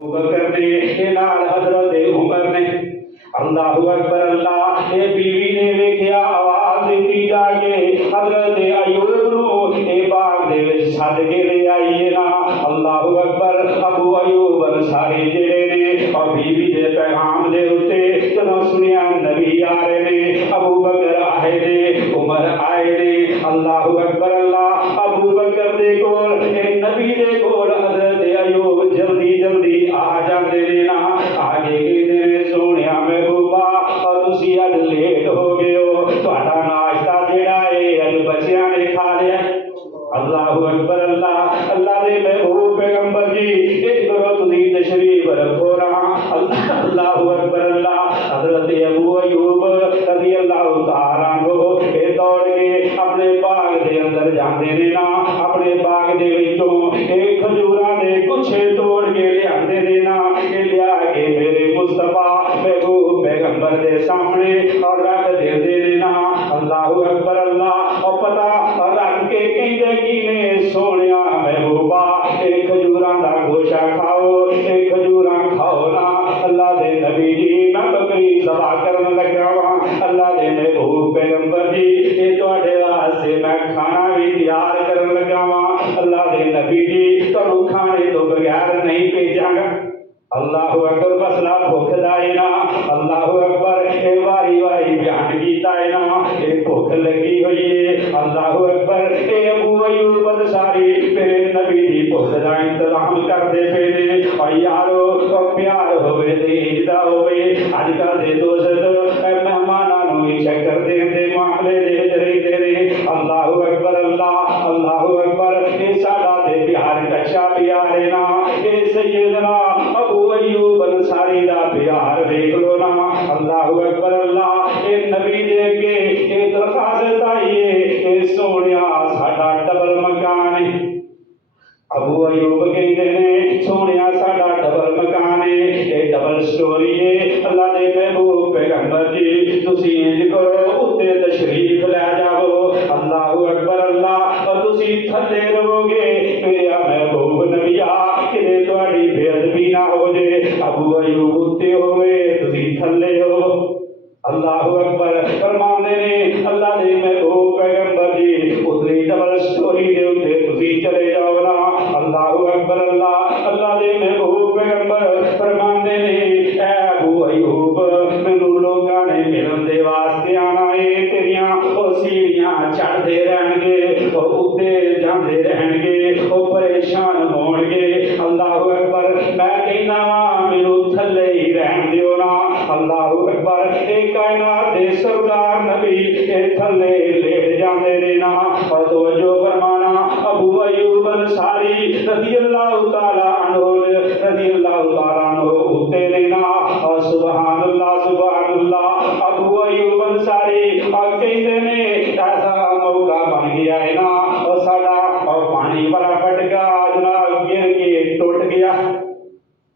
بکر نے نال حضرت عمر نے اللہ اکبر اللہ اے بیوی نے ویکھیا آواز دیتی جا کے حضرت ایوب نو اے باغ دے وچ چھڈ کے لے آئیے نا اللہ اکبر ابو ایوب انصاری جڑے نے اور بیوی دے پیغام دے اوتے جدوں سنیا نبی آ رہے نے ابو بکر آئے نے عمر آئے نے اللہ اکبر اللہ ابو بکر دے کول اے نبی دے کول حضرت ایوب جلدی جلدی آ جاندے نے نا آگے کہندے نے سونیا محبوبہ اور تسی اج لیٹ ہو گئے ہو تہاڈا ناشتہ جڑا ہے اج بچیاں نے کھا لیا اللہ اکبر اللہ اللہ دے محبوب پیغمبر جی ایک کرو تسی تشریف رکھو نا اللہ اکبر اللہ حضرت ابو ایوب رضی اللہ تعالیٰ عنہ اے دوڑ کے اپنے باغ دے اندر جاندے نے نا اپنے باغ دے وچوں اے کھجوراں دے گچھے توڑ کے لے آندے نے نا اے لیا کے میرے مصطفیٰ محبوب پیغمبر دے سامنے اور رکھ دیندے نے نا اللہ اکبر اللہ اور پتہ رکھ کے کہندے کینے سونیا محبوبہ اے کھجوراں دا گوشہ کھاؤ اے کھجوراں کھاؤ نا اللہ دے نبی جی میں بکری ذبح کرن لگا وا اللہ دے محبوب پیغمبر جی اے تواڈے واسطے میں کھانا بھی تیار کرن لگا وا اللہ دے نبی جی تانوں کھانے تو بغیر نہیں بھیجاں گا اللہ اکبر مسئلہ بھوک دا ہے نا اللہ اکبر اے واری واری بیان کیتا ہے نا اے بھوک لگی ہوئی ہے اللہ اکبر اے ابو ایوب انصاری میرے نبی دی بھوک دا انتظام کردے پے نے اور یارو او پیار ہوے تے اجدا ہوے اج کل دے دوست اے مہماناں نوں چکر دین دے معاملے دے رہندے نے اللہ اکبر اللہ اللہ اکبر اے ساڈا تے پیار کچا پیار ہے نا اے سیدنا ابو ایوب انصاری دا پیار دیکھ لو نا اللہ اکبر اللہ اے نبی دے کے اے درخواست آئی ہے اے سونیا ساڈا ڈبل مکان ہے ابو ایوب کہندے نے سونیا ساڈا ڈبل مکان ہے اے ڈبل سٹوری ہے اللہ دے محبوب پیغمبر جی تسی انج کرو اوتے تشریف لے جاؤ اللہ اکبر اللہ اور تسی تھلے رہو گے میرا محبوب نبی آ کہ تواڈی بے ادبی نہ ہو جے ابو ایوب اوتے ہوئے تسی تھلے ہو اللہ اکبر فرماندے نے اللہ دے محبوب پیغمبر جی اتری ڈبل سٹوری دے اوتے تسی چلے جاؤ نا اللہ اکبر اللہ اللہ دے محبوب پیغمبر فرماندے نے اے ابو ایوب مینوں لوکاں نے ملن دے واسطے آنا ہے تیریاں او سیڑھیاں چڑھدے رہن گے او اوتے جاندے رہن گے او پریشان ہون گے اللہ اکبر میں کہنا وا مینوں تھلے ہی رہن دیو نا اللہ اکبر اے کائنات دے سردار نبی اے تھلے لیٹ جاندے نے نا اور توجہ فرمانا ابو ایوب انصاری رضی اللہ تعالی عنہ رضی اللہ تعالی عنہ اوتے نے نا اور سبحان اللہ ابو ایوب انصاری اور کہندے نے ایسا موقع بن گیا ہے نا اور ساڈا اور پانی والا پٹکا جناب گر کے ٹوٹ گیا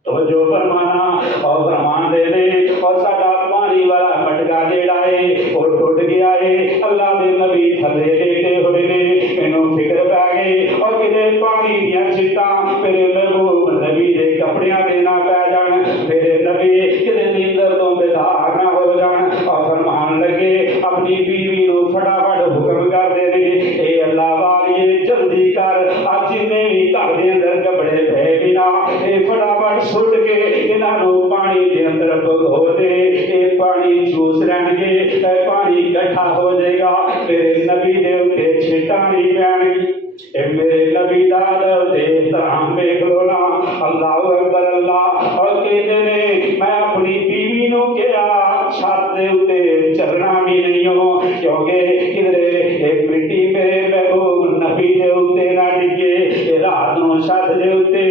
توجہ فرمانا اور فرمان دے نے اور ساڈا پانی والا مٹکا جیڑا ہے وہ ٹوٹ گیا ہے اللہ دے نبی تھلے لیٹے ہوئے نے مینوں فکر پہ گئی اور کدے پانی دیاں چھٹاں میرے محبوب نبی دے کپڑیاں دے نہ پہ جان میرے نبی کدے نیندر تو بیدار نہ ہو جان اور فرمان لگے اپنی بیوی نو فٹافٹ حکم کر دے نے اے اللہ والیے جلدی کر اج جنے بھی گھر دے اندر کپڑے پے بنا اے فٹافٹ سٹ کے انہاں نو پانی دے اندر بھگو دے اے پانی چوس لین گے اے پانی اکٹھا ہو جائے گا میرے نبی دے اوتے چھٹاں نہیں پین گی اے میرے نبی دا ادب تے احترام ویکھ لو نا اللہ اکبر اللہ اور کہندے نے میں اپنی بیوی نو کہیا چھت دے اوتے چلنا بھی نہیں ہو کیونکہ کدھرے اے مٹی میرے محبوب نبی دے اوتے نہ ڈگے رات نو چھت دے اوتے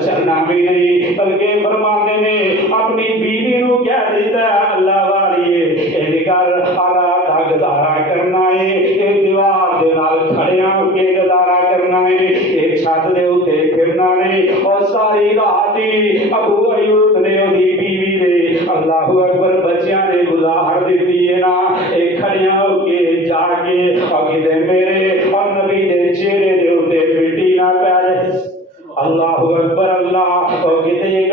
چلنا بھی نہیں بلکہ فرماندے نے اپنی بیوی نو کہہ دیتا اللہ والیے اے کر آرا دا گزارا کرنا ہے اے دیوار دے نال کھڑیاں ہو کے گزارا کرنا ہے اے چھت دے اوتے پھرنا نہیں اور ساری رات ابو ایوب نے اودی بیوی نے اللہ اکبر بچیاں نے گزار دیتی ہے نا اے کھڑیاں ہو کے جا کے اور کدے میرے اور نبی دے چہرے دے اوتے مٹی نہ پے اللہ اکبر اللہ اور کدے ایک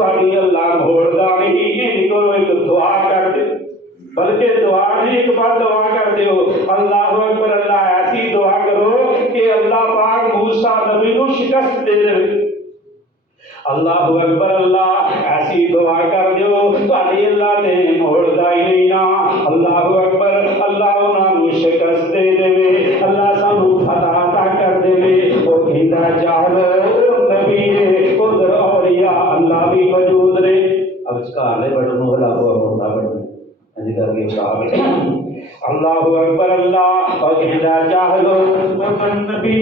تھوڑی اللہ موڑدا نہیں ان کو ایک دعا کر دے بلکہ دعا نہیں ایک بار دعا کر دیو اللہ اکبر اللہ ایسی دعا کرو کہ اللہ پاک موسیٰ نبی کو شکست دے دے اللہ اکبر اللہ ایسی دعا کر دیو تہاڈی اللہ نے موڑدا ہی نہیں نا اللہ اکبر اللہ انہاں نو شکست دے دے اللہ سانو فتح عطا کر دے او کہندا جال نبی ادھر اولیاء اللہ بھی موجود نے اب اس کا حالے بڑھن نو اللہ کو موڑدا بڑھن اندی کر کے صاحب اللہ اکبر اللہ اور کہندا جاہلو ادھر نبی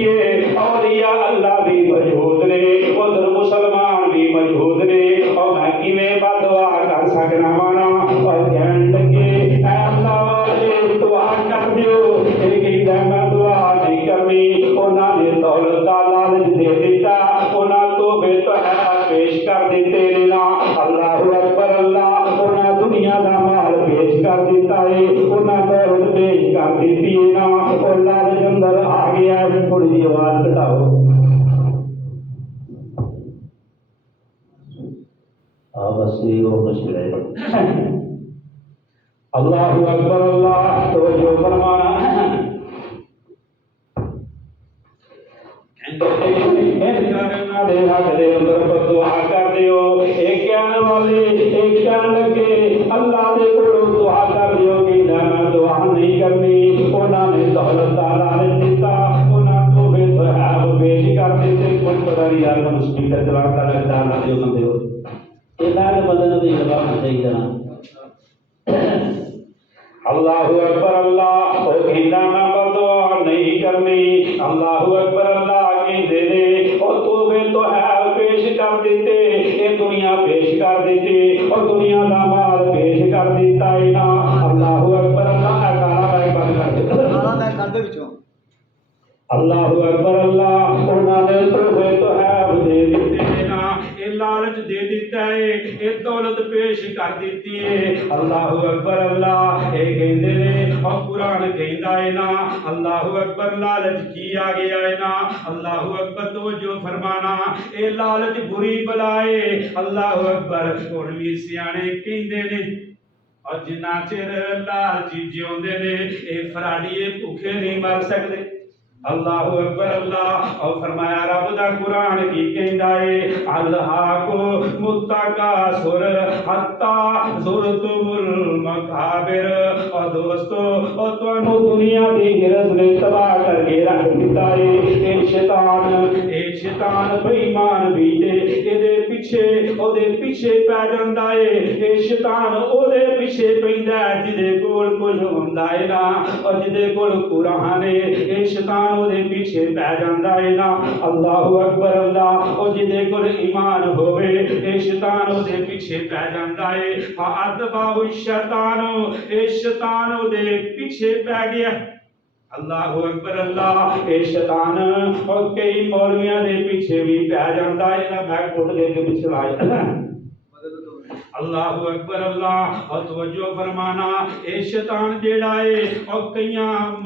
اولیاء اللہ بھی موجود نے ادھر مسلمان بھی موجود نے اور میں کیویں بدعا کر سکنا وانا اور کہن لگے اے اللہ والے دعا کر دیو یہ کہندا میں دعا نہیں کرنی انہاں نے دولت دا لالچ دے دیتا انہاں تو بے توحید پیش کر دیتے نا اللہ اکبر اللہ انہاں دنیا دا مال پیش کر دیتا ہے انہاں دولت پیش کر دیتی ہے نا اور لالچ اندر آ گیا ہے تھوڑی سی آواز گھٹاؤ بسی وہ مشکل ہے اللہ اکبر اللہ توجہ فرمانا دعا کر دیو ایک کہنے والے ایک کہنے لگے اللہ دے کو دعا کر دیو کہ میں دعا نہیں کرنی انہوں نے دولت دا لالچ دیتا انہوں تو بے توحید پیش کر دیتے کوئی پتہ نہیں یار میں سپیکر چلا کر لگتا نہ دیو نہ دیو یہ لائن بدلنے کی جواب نہیں دینا اللہ اکبر اللہ او کہندا میں بدعا نہیں کرنی اللہ اکبر اللہ کہندے نے اور تو بے توحید پیش کر دیتے یہ دنیا پیش کر دیتی اور دنیا دا مال پیش کر دیتا ہے نا اللہ اکبر اللہ کارا میں بند کر دے وچوں اللہ اکبر اللہ انہاں نے تو بے توحید دے دیتے نا یہ لالچ دے دیتا ہے یہ دولت پیش کر دیتی ہے اللہ اکبر اللہ اے کہندے نے اور قرآن کہندا ہے نا اللہ اکبر لالچ کی آ گیا ہے نا اللہ اکبر توجہ فرمانا اے لالچ بری بلائے اللہ اکبر ہن وی سیانے کہندے نے اور جنہ چر لالچی جیوندے نے اے فراڈیے بھوکے نہیں مر سکدے اللہ اکبر اللہ اور فرمایا رب دا قرآن کی کہندا ہے الہاکم التکاثر حتی زرتم المقابر اور دوستو اور تانوں دنیا دی غرض نے تباہ کر کے رکھ دتا ہے اے شیطان بے ایمان بھی دے دے پیچھے پہ جاندا ہے اے شیطان او دے پیچھے پیندا ہے جدے کول کچھ ہوندا ہے نا اور جدے کول قرآن ہے اے شیطان او دے پیچھے پہ جاندا ہے نا اللہ اکبر اللہ او جدے کول ایمان ہوے اے شیطان او دے پیچھے پہ جاندا ہے فاتبع الشیطان اے شیطان او دے پیچھے پہ گیا اللہ اکبر اللہ اے شیطان اور کئی مولویاں دے پیچھے بھی پہ جاندا ہے نا بیک فٹ دے کے پیچھے آیا اللہ اکبر اللہ اور توجہ فرمانا اے شیطان جیڑا ہے اور کئیاں